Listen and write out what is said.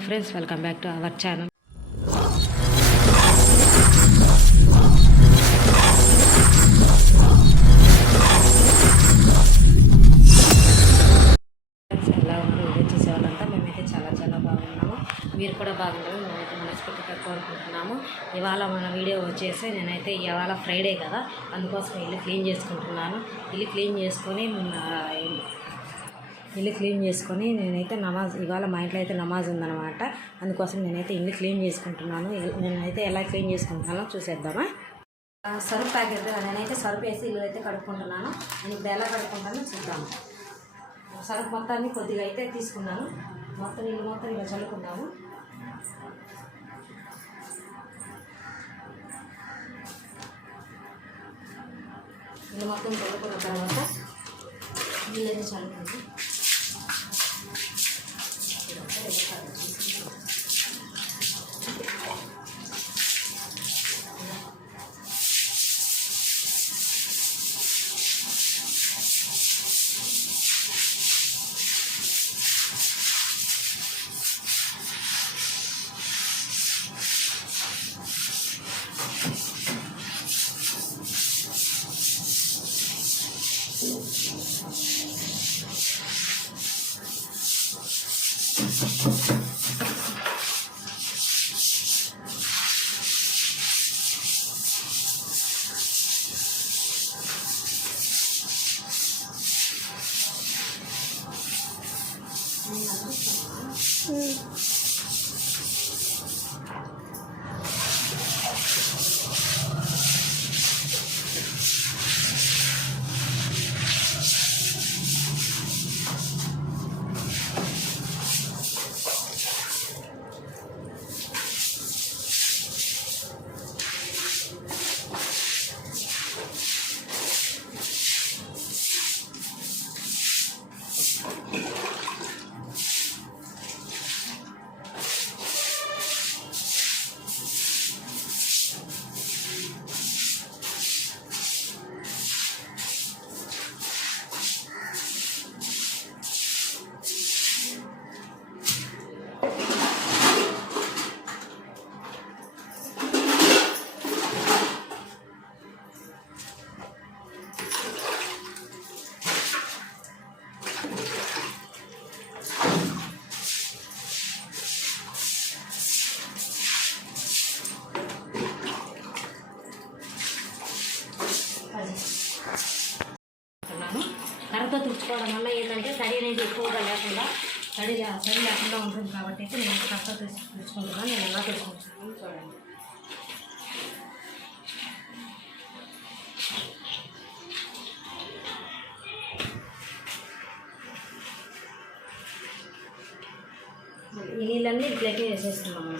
Friends, welcome back to our channel. ఎలా ఉందో video చూసేవాళ్ళంతా మేమైతే చాలా బాగున్నాము. మీరు కూడా బాగుంటారు మేమైతే మనస్ఫూర్తిగా కోరుకుంటున్నాము. ఇవాళ మన వీడియో వచ్చేసి నేనైతే ఇవాళ ఫ్రైడే కదా, అందుకోసం ఇల్లు క్లీన్ చేసుకుంటున్నాను. ఇల్లు క్లీన్ చేసుకొని నేనైతే నమాజ్, ఇవాళ మా ఇంట్లో అయితే నమాజ్ ఉందన్నమాట. అందుకోసం నేనైతే ఇల్లు క్లీన్ చేసుకుంటున్నాను. నేనైతే ఎలా క్లీన్ చేసుకుంటున్నానో చూసేద్దామా. సర్ఫ్ ప్యాకెట్, నేనైతే సర్ఫ్ వేసి ఇల్లు అయితే కడుక్కుంటున్నాను. నేను ఇప్పుడు ఎలా కడుక్కుంటానో చూద్దాము. సర్ఫ్ మొత్తాన్ని కొద్దిగా అయితే తీసుకున్నాను. ఇల్లు మొత్తం ఇలా చల్లుకుంటాము. ఇల్లు మొత్తం చల్లుకున్న తర్వాత ఇల్లు అయితే చల్లుకుంటాం. కర్రతో తుడుచుకోవడం వల్ల ఏంటంటే తడి అనేది ఎక్కువగా లేకుండా తడి లేకుండా ఉంటుంది కాబట్టి అయితే నేను కర్రతో తుడుచుకుంటున్నాను. నేను ఎలా తుడుచుకుంటున్నాను చూడండి. ఈ నీళ్ళన్నీ ఇట్లయితే వేసేస్తున్నాము.